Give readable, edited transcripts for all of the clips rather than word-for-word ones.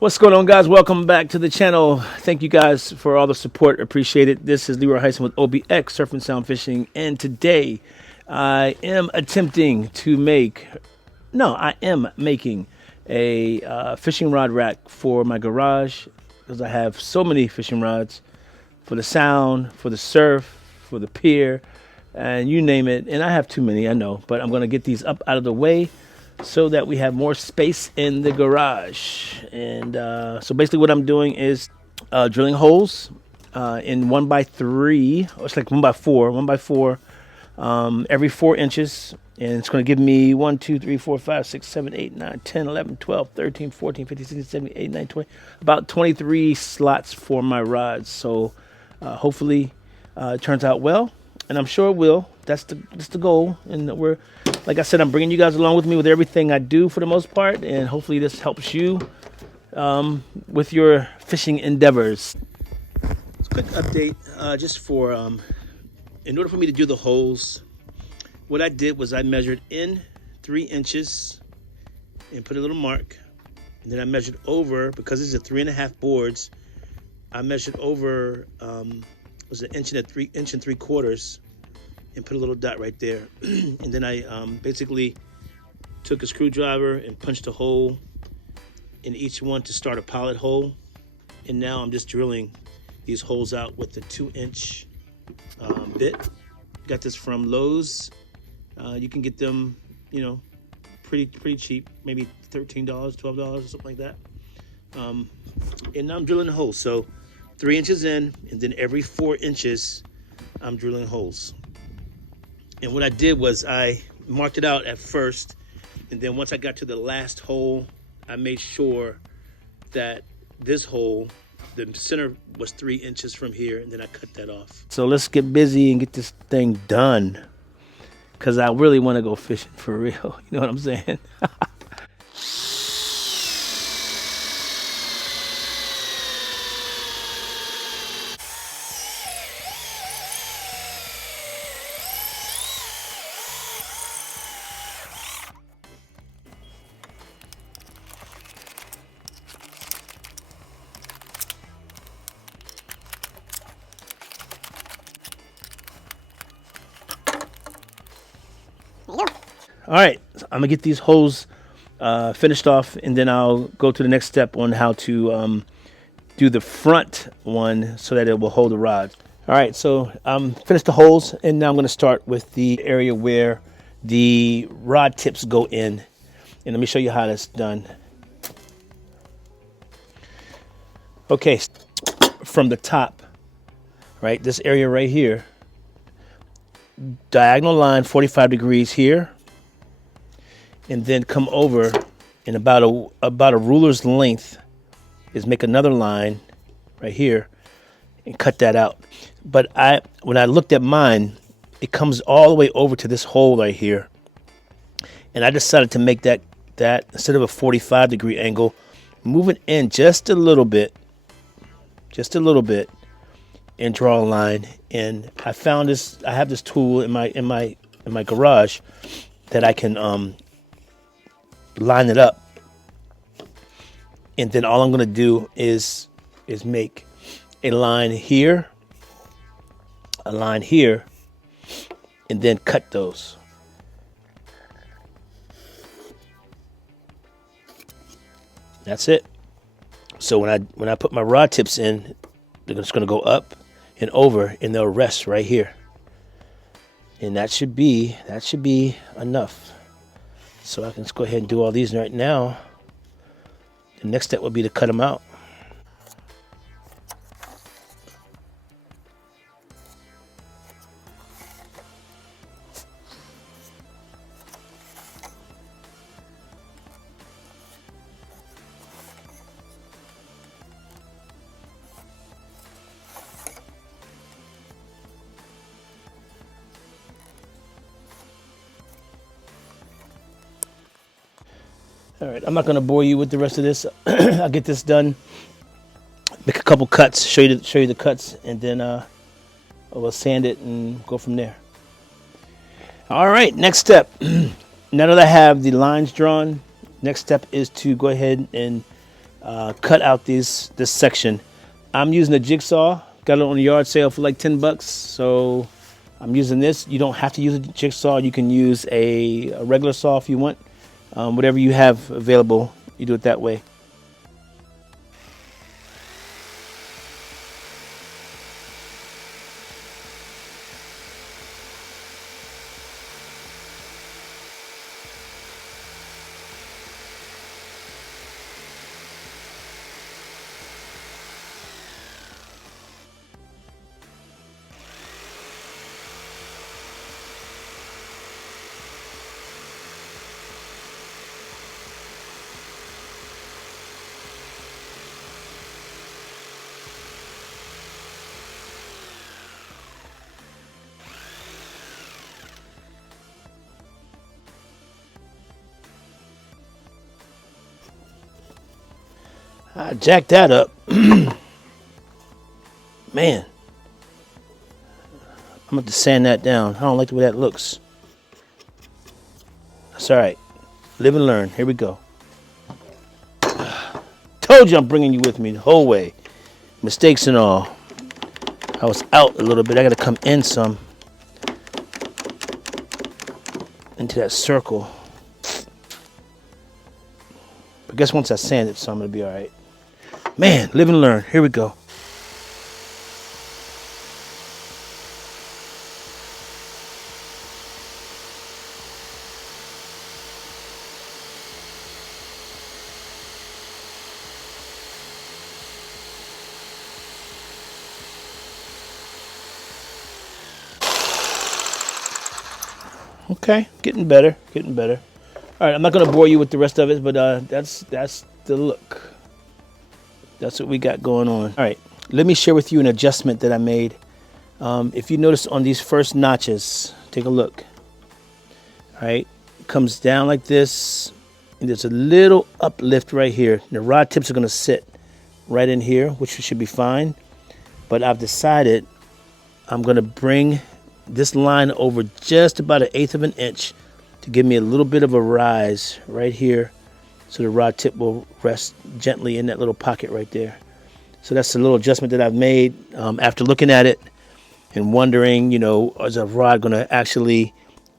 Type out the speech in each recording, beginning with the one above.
What's going on, guys? Welcome back to the channel. Thank you guys for all the support. Appreciate it. This is Leroy Heisen with OBX Surf and Sound Fishing, and today I am attempting to I am making a fishing rod rack for my garage because I have so many fishing rods for the sound, for the surf, for the pier, and you name it. And I have too many, I know, but I'm going to get these up out of the way so that we have more space in the garage. And so basically what I'm doing is drilling holes in 1x3, or it's like 1x4, every 4 inches. And it's going to give me 1, 2, 3, 4, 5, 6, 7, 8, 9, 10, 11, 12, 13, 14, 15, 16, 17, 18, 19, 20. About 23 slots for my rods. So hopefully it turns out well. And I'm sure it will. That's the goal. And we're, like I said, I'm bringing you guys along with me with everything I do for the most part. And hopefully this helps you with your fishing endeavors. Quick update, just for, in order for me to do the holes, what I did was I measured in 3 inches and put a little mark. And then I measured over, because these are 3.5 boards, I measured over, was an inch and 3/4 and put a little dot right there. And then I basically took a screwdriver and punched a hole in each one to start a pilot hole. And now I'm just drilling these holes out with the 2-inch bit. Got this from Lowe's. You can get them, you know, pretty cheap, maybe $13, $12 or something like that. And now I'm drilling the holes. So 3 inches in, and then every 4 inches, I'm drilling holes. And what I did was I marked it out at first, and then once I got to the last hole, I made sure that this hole, the center was 3 inches from here, and then I cut that off. So let's get busy and get this thing done, because I really want to go fishing for real. You know what I'm saying? All right, so I'm gonna get these holes finished off, and then I'll go to the next step on how to do the front one so that it will hold the rod. All right, so finished the holes, and now I'm gonna start with the area where the rod tips go in. And let me show you how that's done. Okay, from the top, right, this area right here, diagonal line 45 degrees here, and then come over in about a ruler's length is make another line right here and cut that out. But when I looked at mine, it comes all the way over to this hole right here, and I decided to make that instead of a 45-degree angle, move it in just a little bit, and draw a line. And I found this. I have this tool in my garage that I can line it up, and then all I'm going to do is make a line here, and then cut those. That's it. So when I put my rod tips in, they're just going to go up and over, and they'll rest right here. And that should be enough. So I can just go ahead and do all these right now. The next step would be to cut them out. All right, I'm not going to bore you with the rest of this. I'll get this done, make a couple cuts, show you the cuts, and then we'll sand it and go from there. All right, next step. Now that I have the lines drawn, next step is to go ahead and cut out this section. I'm using a jigsaw. Got it on a yard sale for like 10 bucks. So I'm using this. You don't have to use a jigsaw. You can use a regular saw if you want. Whatever you have available, you do it that way. I jacked that up. Man, I'm going to sand that down. I don't like the way that looks. That's all right. Live and learn. Here we go. Told you I'm bringing you with me the whole way. Mistakes and all. I was out a little bit. I got to come in some. Into that circle. But guess once I sand it, so I'm going to be all right. Man, live and learn. Here we go. Okay, getting better, getting better. All right, I'm not gonna bore you with the rest of it, but that's the look. That's what we got going on. All right, let me share with you an adjustment that I made. If you notice on these first notches, take a look. All right, it comes down like this, and there's a little uplift right here. The rod tips are gonna sit right in here, which should be fine. But I've decided I'm gonna bring this line over just about 1/8 of an inch to give me a little bit of a rise right here, so the rod tip will rest gently in that little pocket right there. So that's a little adjustment that I've made after looking at it and wondering, you know, is a rod going to actually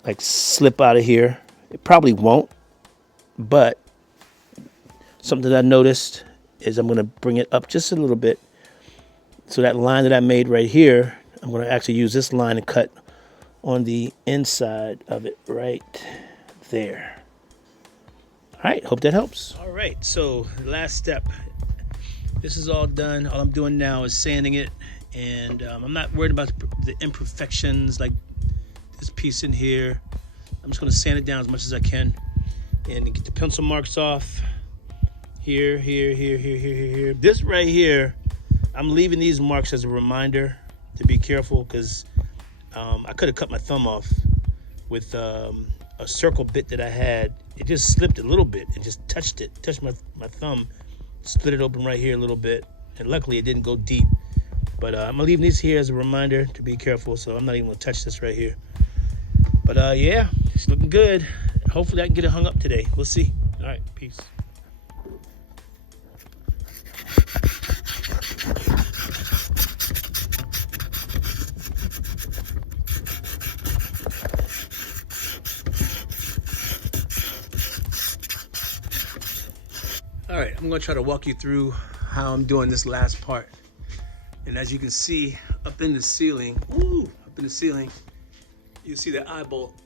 like slip out of here? It probably won't, but something that I noticed is I'm going to bring it up just a little bit. So that line that I made right here, I'm going to actually use this line and cut on the inside of it right there. All right, hope that helps. All right, so last step. This is all done. All I'm doing now is sanding it, and I'm not worried about the imperfections like this piece in here. I'm just going to sand it down as much as I can and get the pencil marks off. Here. This right here, I'm leaving these marks as a reminder to be careful, because I could have cut my thumb off with a circle bit that I had. It just slipped a little bit and just touched my thumb, split it open right here a little bit, and luckily it didn't go deep. But I'm gonna leave these here as a reminder to be careful, so I'm not even gonna touch this right here. But yeah, it's looking good. Hopefully I can get it hung up today. We'll see. All right, peace. All right, I'm gonna try to walk you through how I'm doing this last part. And as you can see, up in the ceiling, you see the eye bolt,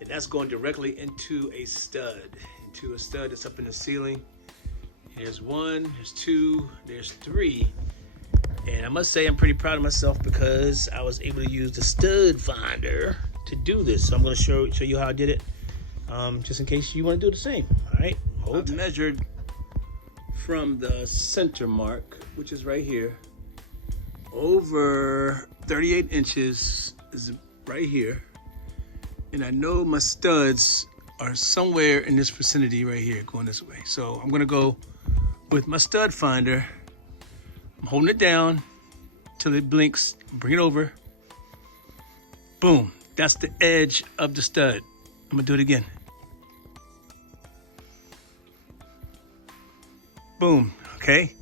and that's going directly into a stud that's up in the ceiling. There's one, there's two, there's three. And I must say I'm pretty proud of myself because I was able to use the stud finder to do this. So I'm gonna show you how I did it, just in case you wanna do the same, all right? I've measured from the center mark, which is right here, over 38 inches is right here. And I know my studs are somewhere in this vicinity right here, going this way. So I'm gonna go with my stud finder. I'm holding it down till it blinks, bring it over. Boom, that's the edge of the stud. I'm gonna do it again. Boom, okay?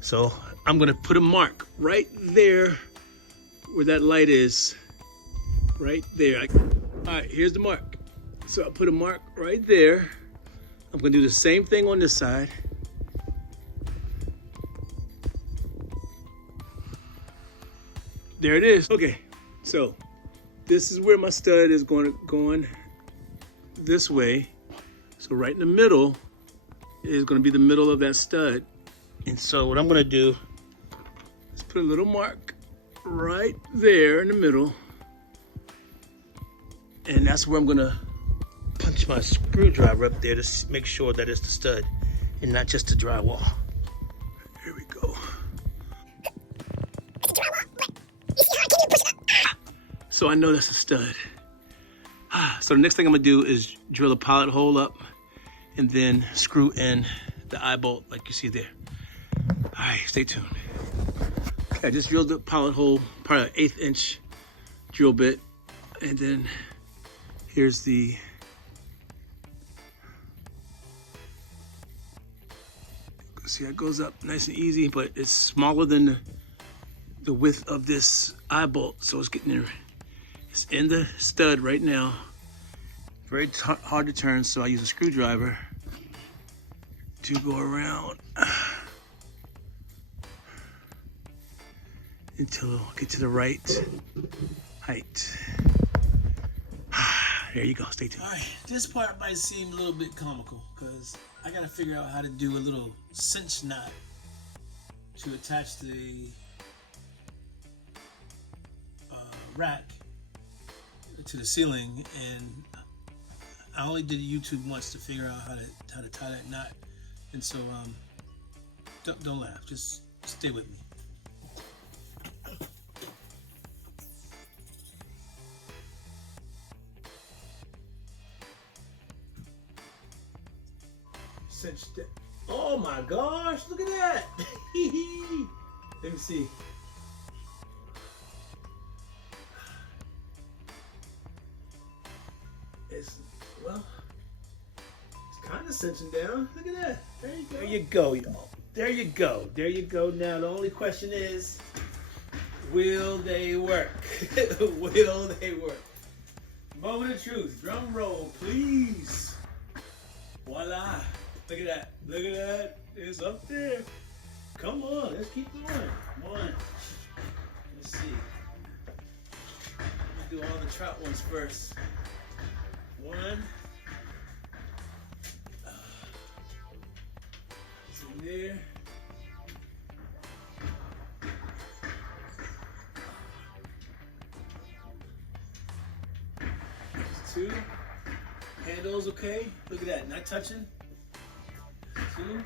So I'm gonna put a mark right there where that light is, right there. All right, here's the mark. So I'll put a mark right there. I'm gonna do the same thing on this side. There it is. Okay, so this is where my stud is going this way. So right in the middle is gonna be the middle of that stud. And so what I'm gonna do is put a little mark right there in the middle. And that's where I'm gonna punch my screwdriver up there to make sure that it's the stud and not just the drywall. Here we go. So I know that's a stud. So the next thing I'm gonna do is drill a pilot hole up and then screw in the eye bolt like you see there. All right, stay tuned. Okay, I just drilled the pilot hole, probably an 1/8 inch drill bit. And then here's the see how it goes up nice and easy, but it's smaller than the width of this eye bolt, so it's getting there. It's in the stud right now. Very hard to turn, so I use a screwdriver to go around until I get to the right height. There you go, stay tuned. All right, this part might seem a little bit comical because I gotta figure out how to do a little cinch knot to attach the rack to the ceiling, and I only did YouTube once to figure out how to tie that knot, and so don't laugh, just stay with me. Cinched it. Oh my gosh, look at that. Let me see. Well, it's kind of cinching down. Look at that. There you go. There you go, y'all. There you go. There you go. Now the only question is, will they work? Will they work? Moment of truth. Drum roll, please. Voila. Look at that. Look at that. It's up there. Come on. Let's keep going. Come on. Let's see. Let's do all the trout ones first. One. It's in there. There's 2. Handles okay. Look at that. Not touching. 2.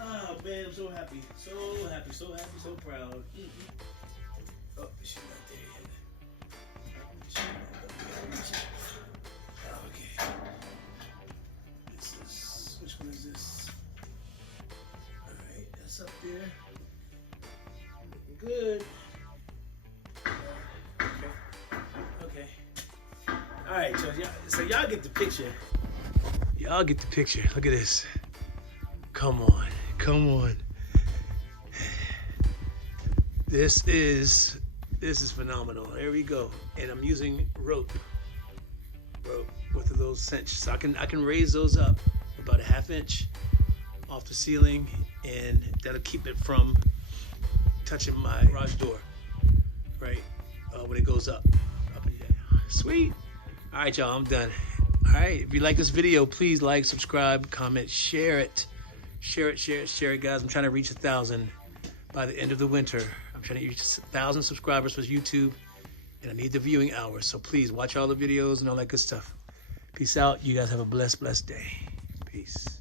Oh man, I'm so happy. So happy. So happy. So proud. Oh, she's not there yet. She's not there. Okay. This is, which one is this? Alright, that's up there. Looking good. Okay. Alright, so y'all get the picture. Y'all get the picture. Look at this. Come on. Come on. This is phenomenal. There we go. And I'm using rope with a little cinch, so I can raise those up about a 1/2 inch off the ceiling, and that'll keep it from touching my garage door, right? When it goes up in there. Sweet. All right, y'all, I'm done. All right, if you like this video, please like, subscribe, comment, share it. Share it, guys. I'm trying to reach 1,000 by the end of the winter. I'm trying to reach 1,000 subscribers for YouTube, and I need the viewing hours. So please watch all the videos and all that good stuff. Peace out. You guys have a blessed day. Peace.